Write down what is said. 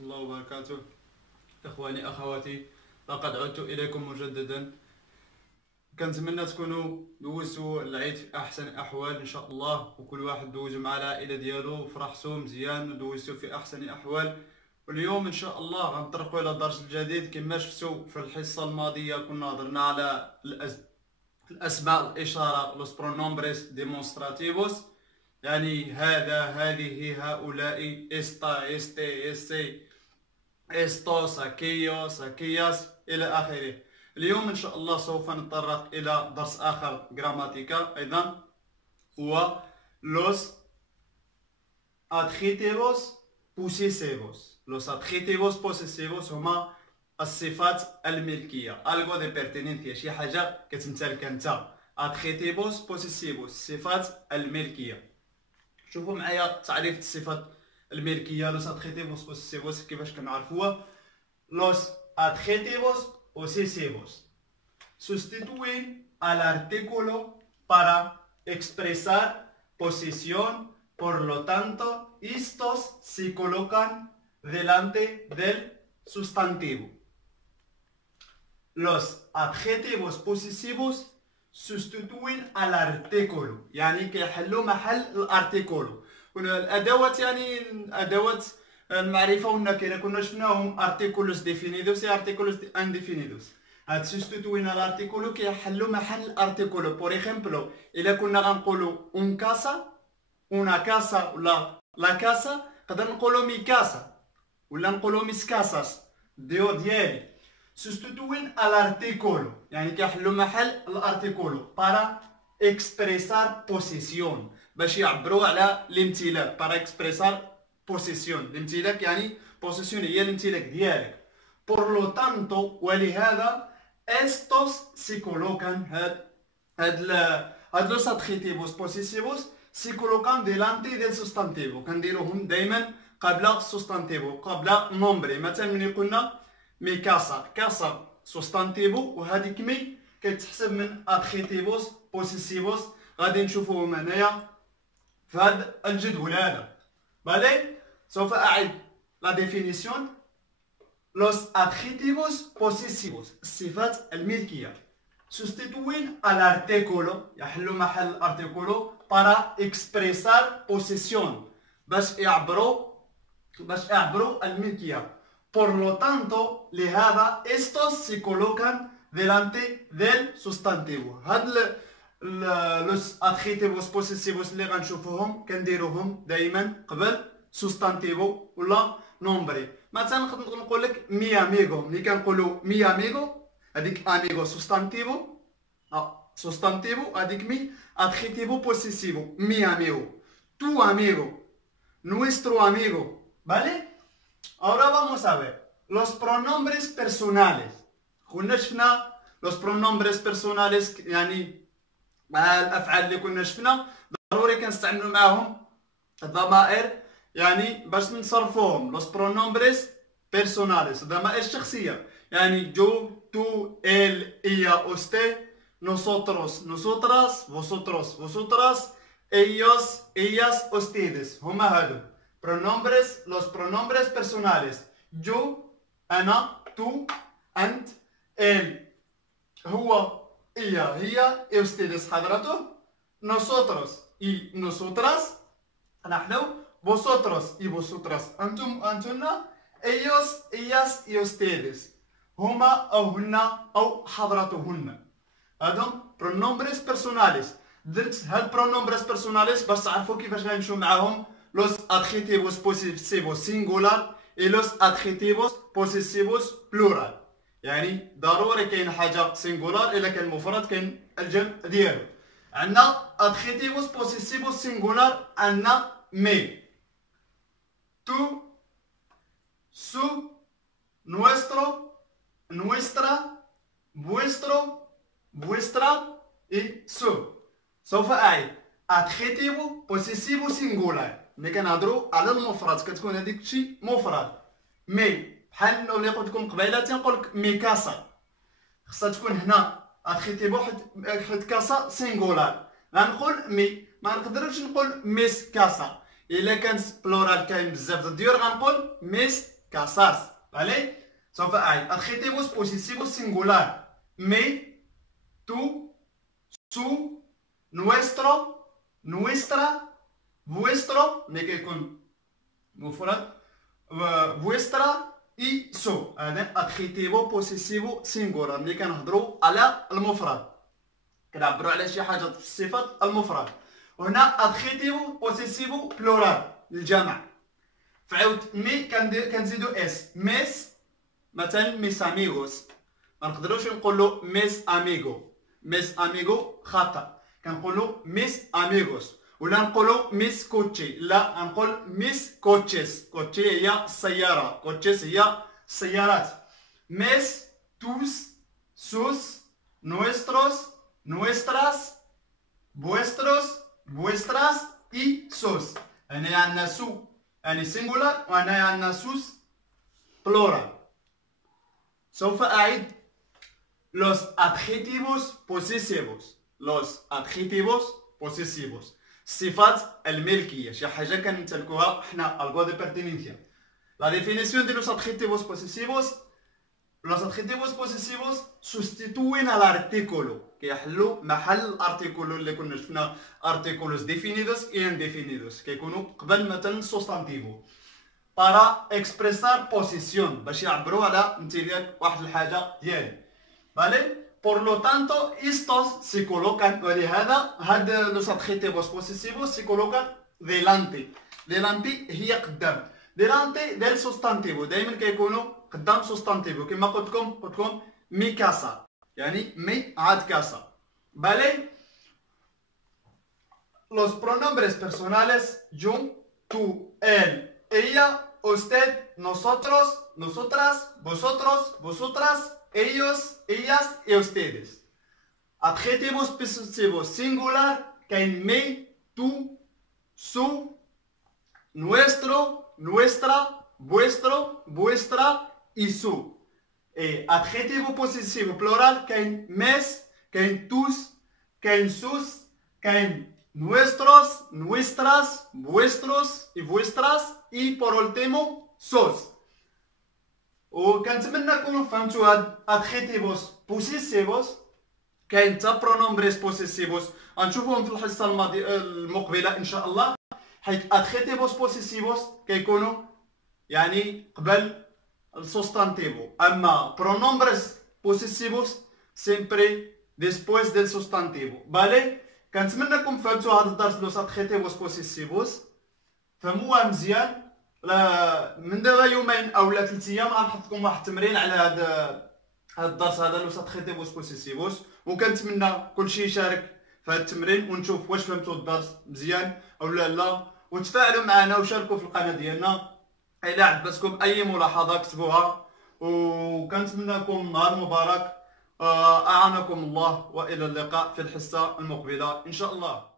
الله وبركاته. إخواني أخواتي، لقد عدت إليكم مجددا. كنتمنى تكونوا دوزتوا العيد في أحسن الأحوال إن شاء الله، وكل واحد دوزو مع العائلة ديالو وفرحتوا مزيان ودوزتوا في أحسن الأحوال. واليوم إن شاء الله غنطرقوا إلى درس جديد. كما شفتوا في الحصة الماضية كنا هضرنا على الأسماء الإشارة los pronombres demonstrativos، يعني هذا، هذه، هؤلاء، esta، este، este، estos، aquellos، aquellas إلى آخره. اليوم إن شاء الله سوف نتطرق إلى درس آخر جراماتيكا أيضا، هو los adjetivos posesivos. los adjetivos posesivos هما الصفات الملكية، algo de pertenencia، شي حاجة كتمتلك أنت. adjetivos posesivos الصفات الملكية. شوفوا معايا تعريف الصفات الملكية. los adjetivos posesivos كيفاش كنعرفوها؟ los adjetivos posesivos sustituyen al artículo para expresar posesión, por lo tanto, estos se colocan delante del sustantivo. Los adjetivos posesivos sustituyen al artículo، يعني كيحلوا محل الارتيكولو. الادوات يعني ادوات المعرفه والنكره كنا شفناهم artículos definidos y artículos indefinidos. هاد sustituyen al artículo كيحلوا محل الارتيكولو. por ejemplo الا كنا غنقولوا un casa، una casa ولا la casa، نقدر نقولوا mi casa ولا نقولوا mis casas ديالي. sustituyen al artículo يعني كيحلوا محل الارتيكولو para expresar posesión، باش يعبروا على الامتلاك. para expresar posesión، الامتلاك يعني posesión هي الامتلاك ديالك. por lo tanto ولهذا estos se colocan هاد los adjetivos posesivos se colocan delante del sustantivo، كنديروهم دائما قبل sustantivo، قبل nombre. مثلا ملي قلنا مي كاسا، كاسا سوستانتيفو وهذيك مي كتحسب من adjetivos posesivos. غادي نشوفوهم هنايا في هذا الجدول هذا. بعدين سوف أعيد لا ديفينيسيون. los adjetivos posesivos الصفات الملكية sustituyen al artículo يحلوا محل الارتيكولو para expresar posesión باش يعبروا الملكية. por lo tanto لهذا estos se colocan delante del sustantivo. هاد los adjetivos posesivos اللي غنشوفوهم كنديروهم دائما قبل sustantivo ولا nombre. مثلا نقدر نقول لك mi amigo، ملي كنقولوا mi amigo هذيك amigo sustantivo هذيك mi adjetivo posesivo mi amigo، tu amigo، nuestro amigo. ¿Vale? Ahora vamos a ver los pronombres personales. كنا شفنا los pronombres personales يعني مع الافعال اللي كنا شفنا ضروري كنستعملوا معاهم الضمائر، يعني باش نصرفوهم. los pronombres personales الضمائر الشخصيه، يعني yo، tú، él، ella، usted، nosotros، nosotras، vosotros، vosotras، ellos، ellas، ustedes. هما هادو pronombres. los pronombres personales yo، انا، tú، انت، él، هو، ella، هي، y ustedes حضرته، nosotros y nosotras نحن، vosotros y vosotras انتم انتن، ellos، ellas y ustedes هما او هن او حضرتهن. هادو pronombres personales. درت هاد pronombres personales باش تعرفوا كيفاش غنمشيو معاهم los adjetivos posesivos singular et los adjetivos posesivos plural. يعني ضروري كاين حاجه سينغولار، الا كان مفرد كاين الجمع ديالو. عندنا adjetivos posesivos singular، عندنا مي، tú، su، nuestro، nuestra، vuestro، vuestra y su. سوف أعيد adjetivo posesivo singular. ملي كنهضروا على المفرد كتكون هذيك الشيء مفرد. مي بحال ملي قلت لكم قبيله تنقول لك مي كاسا، خصها تكون هنا adjetivo حيت كاسا سينغولار. غنقول مي، ما نقدرش نقول ميس كاسا. الا كانت بلورال كاين بزاف د الديور غنقول ميس casarse. ¿Vale? سوف أعيد. Adjetivos posesivos singular. Me, tú, su, nuestro, nuestra, vuestro. ملي كيكون مفرد. vuestra y su. هذا adjetivo posesivo singular. ملي كنهضروا على المفرد. كنعبروا على شي حاجة في الصفات المفرد. وهنا adjetivo posesivo plural للجمع. فعاود مي كنزيدو اس. ميس مثلا ميس اميغوس. ما نقدروش نقولو ميس اميغو. ميس اميغو خطأ. كنقولو ميس اميغوس. ولا نقولو ميس كوتشي. لا نقول ميس كوتشيس. كوتشي هي السيارة. كوتشيس هي السيارات. ميس توس سوس nuestros nuestras vuestros vuestras y sus. هنا عندنا سو يعني singular وهنا عندنا سوس plural. سوف أعيد los adjetivos posesivos. los adjetivos posesivos الصفات الملكية. شي حاجة كنمتلكوها حنا algo de pertenencia. La definición de los adjetivos posesivos. Los adjetivos posesivos sustituyen al artículo. كيحلوا محل الارتيكولو اللي كنا شفنا artículos definidos y indefinidos. كيكونوا قبل مثلا sustantivo. para expresar posición. باش يعبروا على امتلاك واحد الحاجة ديالي. ¿Vale? Por lo tanto, estos se colocan, ولهذا هاد los adjetivos posesivos se colocan delante. delante هي قدام. delante del sustantivo. دائما كيكونوا قدام sustantivo. كما قلت لكم mi casa. يعني mi عاد casa. ¿Vale? Los pronombres personales yo, tú, él, ella, usted, nosotros, nosotras, vosotros, vosotras, ellos, ellas y ustedes. Adjetivos posesivos singular كاين مي tú, su, nuestro, nuestra, vuestro, vuestra y su. Adjetivo posesivo plural كاين mes, كاين tous, كاين sus, كاين nuestros, nuestras, vuestros y vuestras y por último sos. وكنتمنى نكونوا فهمتوا هاد adjetivos posesivos. كاين حتى pronombres posesivos غنشوفوهم في الحصه المقبله ان شاء الله. حيت adjetivos posesivos كيكونوا يعني قبل السوستانتيفو. اما pronombres posesivos siempre después del sustantivo. ¿Vale? كنتمنى نكون فهمتوا هذا الدرس لوس adjetivos posesivos. فهموها مزيان. من دابا يومين او 3 ايام غنحطكم واحد التمرين على هذا الدرس هذا لوس adjetivos posesivos. وكنتمنى كلشي يشارك في هذا التمرين ونشوف واش فهمتوا الدرس مزيان اولا لا. وتفاعلوا معنا وشاركوا في القناه ديالنا. الى عجبتكم اي ملاحظه كتبوها. وكنتمنى لكم نهار مبارك. اعانكم الله والى اللقاء في الحصه المقبله ان شاء الله.